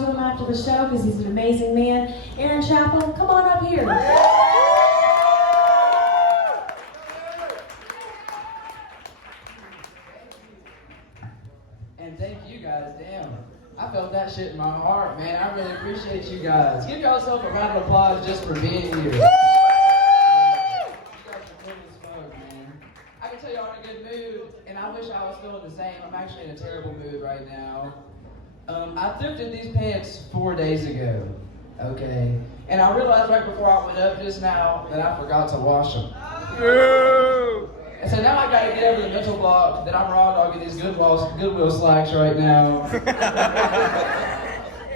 to him after the show because he's an amazing man. Aaron Chappell, come on up here. And thank you guys, damn. I felt that shit in my heart, man. I really appreciate you guys. Give yourself a round of applause just for being here. You guys are cool as fuck, man. I can tell y'all in a good mood, and I wish I was feeling the same. I'm actually in a terrible mood right now. I thrifted these pants 4 days ago, okay? And I realized right before I went up just now that I forgot to wash them. And so now I gotta get over the mental block that I'm raw dogging these Goodwill slacks right now.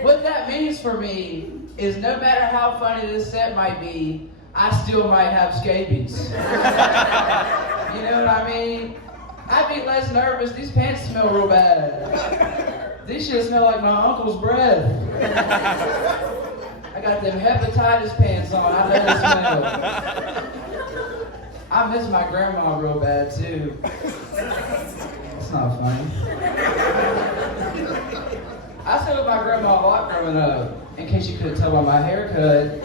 What that means for me is no matter how funny this set might be, I still might have scabies. You know what I mean? I'd be less nervous. These pants smell real bad. These shit smell like my uncle's breath. I got them hepatitis pants on. I know the smell. I miss my grandma real bad too. It's not funny. I stayed with my grandma a lot growing up, in case you couldn't tell by my haircut.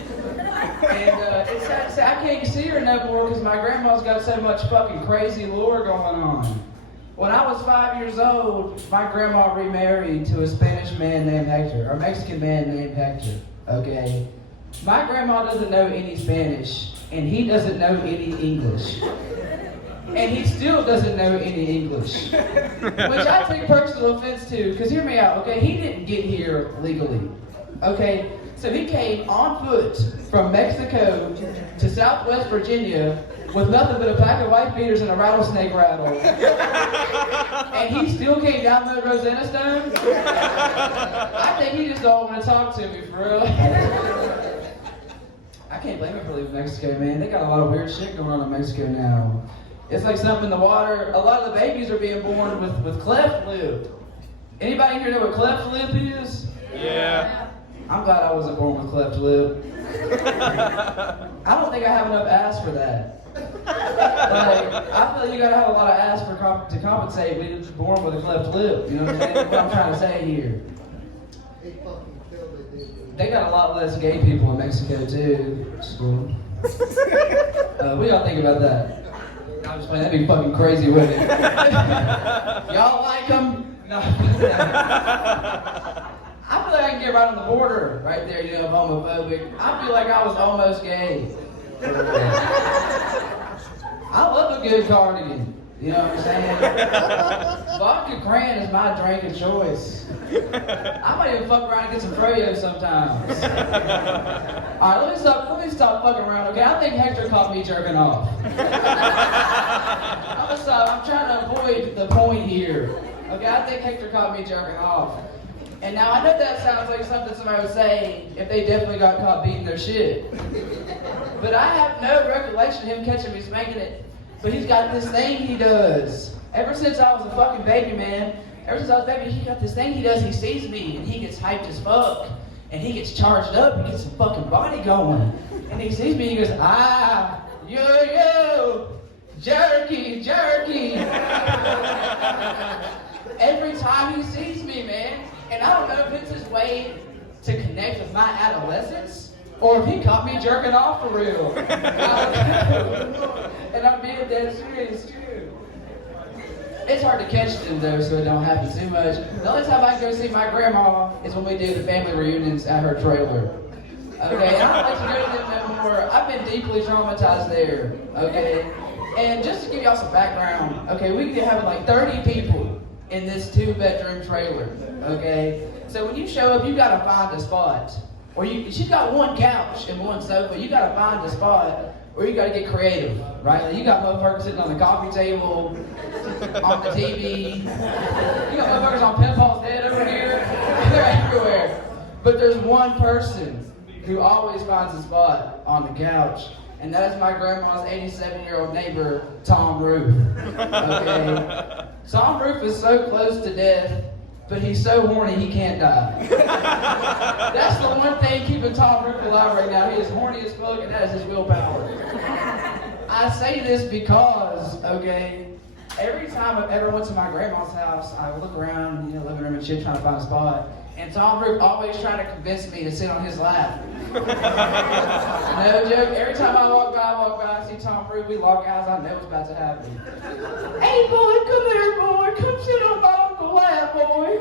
And it's sad to say I can't see her no more because my grandma's got so much fucking crazy lore going on. When I was 5 years old, my grandma remarried to a Spanish man named Hector, or Mexican man named Hector, okay? My grandma doesn't know any Spanish, and he doesn't know any English. And he still doesn't know any English. Which I take personal offense to, because hear me out, okay? He didn't get here legally, okay? So he came on foot from Mexico to Southwest Virginia with nothing but a pack of white beaters and a rattlesnake rattle. And he still can't download Rosetta Stone? I think he just don't want to talk to me, for real. I can't blame him for leaving Mexico, man. They got a lot of weird shit going on in Mexico now. It's like something in the water. A lot of the babies are being born with cleft lip. Anybody here know what cleft lip is? Yeah. I'm glad I wasn't born with cleft lip. I don't think I have enough ass for that. Like, I feel like you gotta have a lot of ass to compensate when you're born with a cleft lip. You know what I'm saying? That's what I'm trying to say here. They got a lot less gay people in Mexico too, which is cool. What do y'all think about that? I'm just playing, that'd be fucking crazy, wouldn't it? Y'all like them? No. I feel like I can get right on the border, right there, you know, of homophobic. I feel like I was almost gay. I love a good cardigan, you know what I'm saying? Vodka Cran is my drink of choice. I might even fuck around and get some Froyo sometimes. Alright, let me stop fucking around, okay? I think Hector caught me jerking off. I'm trying to avoid the point here. Okay, I think Hector caught me jerking off. And now I know that sounds like something somebody would say if they definitely got caught beating their shit. But I have no recollection of him catching me spanking it. But he's got this thing he does. Ever since I was a fucking baby, man, ever since I was a baby, he got this thing he does. He sees me and he gets hyped as fuck. And he gets charged up, he gets some fucking body going. And he sees me and he goes, ah, yo, jerky, jerky. Every time he sees me, man. And I don't know if it's his way to connect with my adolescence or if he caught me jerking off for real. And I'm being dead serious too. It's hard to catch them though, so it don't happen too much. The only time I go see my grandma is when we do the family reunions at her trailer. Okay, and I don't like to go to them no more. I've been deeply traumatized there, okay? And just to give y'all some background, okay, we could have like 30 people in this 2-bedroom trailer, okay? So when you show up, you gotta find a spot. Or she's got one couch and one sofa, you gotta find a spot, or you gotta get creative, right? Like you got motherfuckers sitting on the coffee table, on the TV, you got motherfuckers on Pinball's head over here, they're everywhere. But there's one person who always finds a spot on the couch, and that is my grandma's 87-year-old neighbor, Tom Roof, okay? Tom Roof is so close to death, but he's so horny he can't die. That's the one thing keeping Tom Roof alive right now. He is horny as fuck, and that is his willpower. I say this because, okay, every time I've ever went to my grandma's house, I would look around, you know, living room and shit, trying to find a spot, And Tom Ruth always tried to convince me to sit on his lap. No joke, every time I walk by, I see Tom Ruth, we lock eyes, I know what's about to happen. Hey boy, come here boy, come sit on my uncle's lap, boy.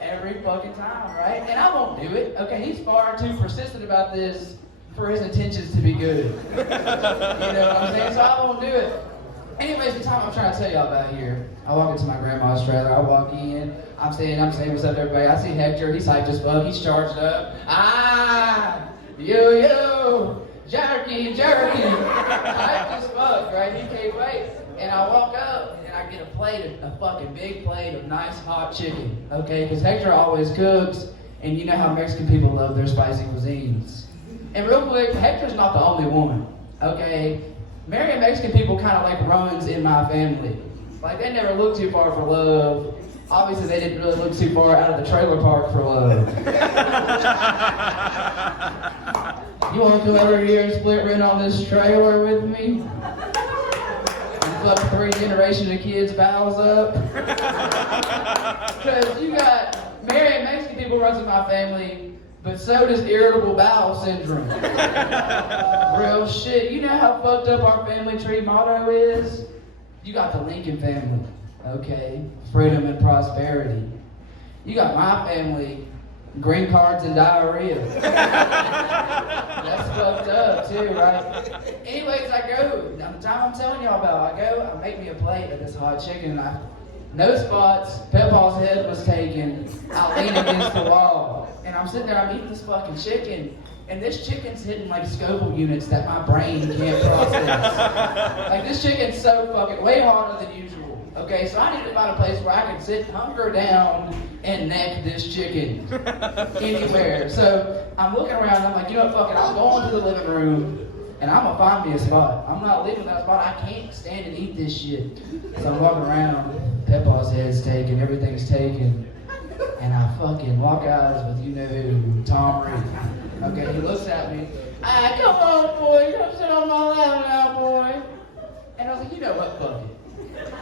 Every fucking time, right? And I won't do it, okay? He's far too persistent about this for his intentions to be good. You know what I'm saying? So I won't do it. Anyways, the time I'm trying to tell y'all about here, I walk into my grandma's trailer, I walk in, I'm saying what's up everybody, I see Hector, he's hyped as fuck, he's charged up. Yo, jerky, hyped as fuck, right? He can't wait. And I walk up and I get a fucking big plate of nice hot chicken, okay? Because Hector always cooks, and you know how Mexican people love their spicy cuisines. And real quick, Hector's not the only woman, okay? Marrying Mexican people kind of like runs in my family. Like they never look too far for love. Obviously they didn't really look too far out of the trailer park for love. You want to come over here and split rent on this trailer with me? And fuck 3 generations of kids' bowels up? Because you got marrying Mexican people runs in my family, but so does irritable bowel syndrome. Real shit. You know how fucked up our family tree motto is? You got the Lincoln family, okay? Freedom and prosperity. You got my family, green cards and diarrhea. That's fucked up too, right? Anyways, I go, now the time I'm telling y'all about, I make me a plate of this hot chicken, and no spots, Pepa's head was taken, I lean against the wall, and I'm sitting there, I'm eating this fucking chicken, and this chicken's hitting like Scoville units that my brain can't process. Like this chicken's so fucking, way harder than usual, okay? So I need to find a place where I can sit, hunker down, and neck this chicken anywhere. So I'm looking around, I'm like, you know what, fuck it, I'm going to the living room, and I'm gonna find me a spot. I'm not leaving that spot. I can't stand and eat this shit. So I'm walking around, Pepa's head's taken, everything's taken, and I fucking lock eyes with you know who, Tom Reed. Okay, he looks at me. Come on, boy, come sit on my lap now, boy. And I was like, you know what, fuck it.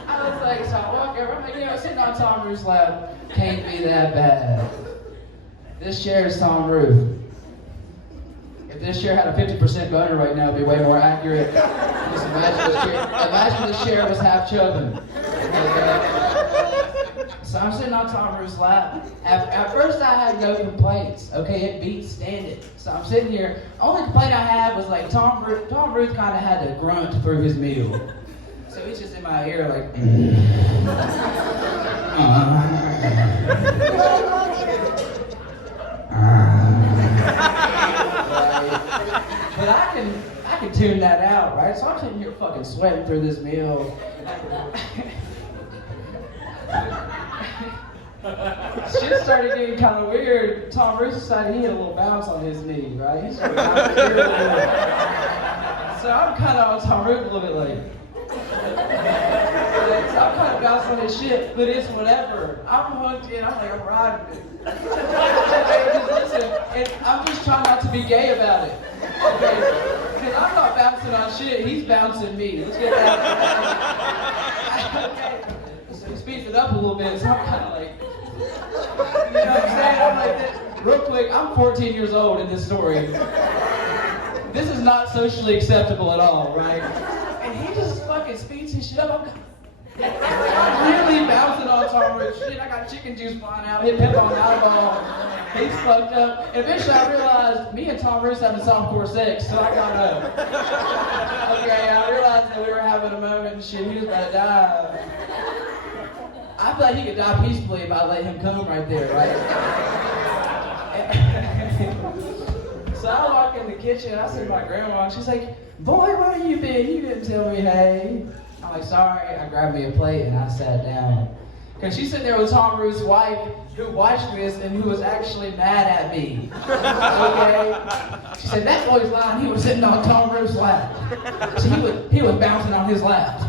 I was like, so I walk over, I'm like, you know, sitting on Tom Ruth's lap can't be that bad. This chair is Tom Ruth. If this chair had a 50% boner right now, it'd be way more accurate. Just imagine this chair was half chubbing. Okay? So I'm sitting on Tom Ruth's lap. At first I had no complaints. Okay, it beat standing. So I'm sitting here. Only complaint I had was like Tom Ruth kind of had to grunt through his meal. So he's just in my ear like. But I can tune that out, right? So I'm sitting here fucking sweating through this meal. Shit started getting kind of weird. Tom Ruth decided he had a little bounce on his knee, right? He started bouncing here a little bit. So I'm kind of on Tom Ruth a little bit like. So I'm kind of bouncing on his shit, but it's whatever. I'm hooked in. I'm like, I'm riding it. Listen, I'm just trying not to be gay about it. Okay? Because I'm not bouncing on shit. He's bouncing me. Let's get that. Okay. So he speeds it up a little bit, so I'm kind of like, you know what I'm saying? I'm like, real quick, I'm 14 years old in this story. This is not socially acceptable at all, right? And he just fucking speeds his shit up. I'm really bouncing on Tom Ruth's shit. I got chicken juice flying out, hit Pep on eyeball. He's fucked up. And eventually I realized me and Tom Ruth having softcore sex, so I got up. Okay, I realized that we were having a moment and shit. He was about to die. I feel like he could die peacefully if I let him come right there, right? So I walk in the kitchen, I see my grandma, and she's like, boy, where have you been? You didn't tell me, hey. I'm like, sorry. I grabbed me a plate and I sat down. Because she's sitting there with Tom Ruth's wife, who watched this and who was actually mad at me. Okay? She said, that boy's lying. He was sitting on Tom Ruth's lap. So he was bouncing on his lap.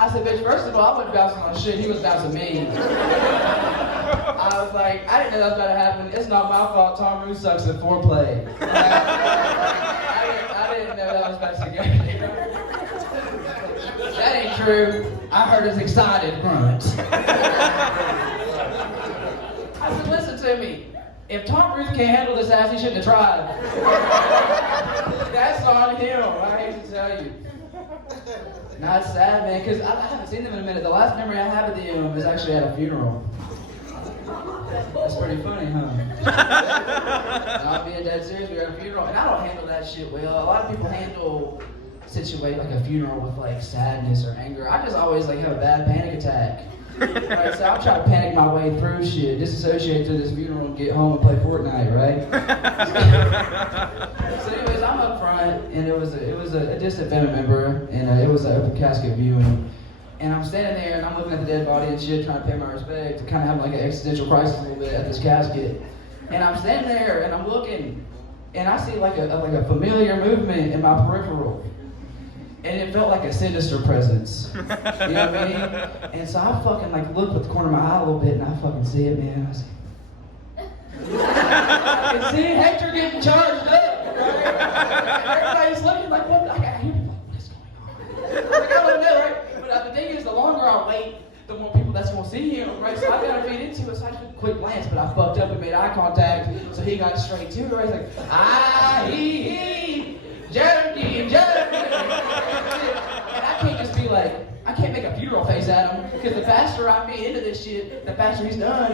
I said, bitch, first of all, I wasn't bouncing on shit. He was bouncing me. I was like, I didn't know that was about to happen. It's not my fault. Tom Ruth sucks at foreplay. I didn't know that was about to go. That ain't true. I heard his excited grunt. I said, listen to to me. If Tom Ruth can't handle this ass, he shouldn't have tried. That's on him, I hate to tell you. Not sad, man, because I haven't seen them in a minute. The last memory I have of them is actually at a funeral. That's pretty funny, huh? Not being dead serious, we were at a funeral, and I don't handle that shit well. A lot of people handle situate like a funeral with like sadness or anger. I just always like have a bad panic attack. Right, so I'll try to panic my way through shit, disassociate to this funeral and get home and play Fortnite, right? So anyways, I'm up front, and it was a distant family member, and it was an open casket viewing. And I'm standing there, and I'm looking at the dead body and shit, trying to pay my respect, kind of having like an existential crisis a little bit at this casket. And I'm standing there, and I'm looking, and I see like a familiar movement in my peripheral. And it felt like a sinister presence. You know what I mean? And so I fucking like look with the corner of my eye a little bit, and I fucking see it, man. I can see Hector getting charged up. Right? And everybody's looking like, what? I got here, like, what is going on? Like, I don't know, right? But the thing is, the longer I wait, the more people that's gonna see him, right? So I gotta feed into it. So I took a quick glance, but I fucked up and made eye contact. So he got straight to it. Right? He's like, he, jerky. I can't make a funeral face at him, because the faster I feed into this shit, the faster he's done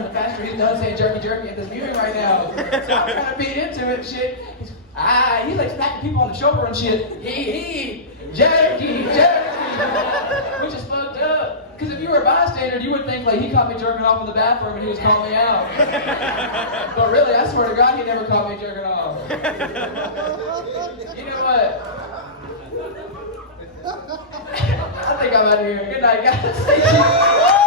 saying jerky at this viewing right now. So I'm trying to feed into it and shit. He's like smacking people on the shoulder and shit. He, jerky. Which is fucked up. Because if you were a bystander, you would think like he caught me jerking off in the bathroom and he was calling me out. But really, I swear to God, he never caught me jerking off. You know what? I think I'm out of here. Good night, guys.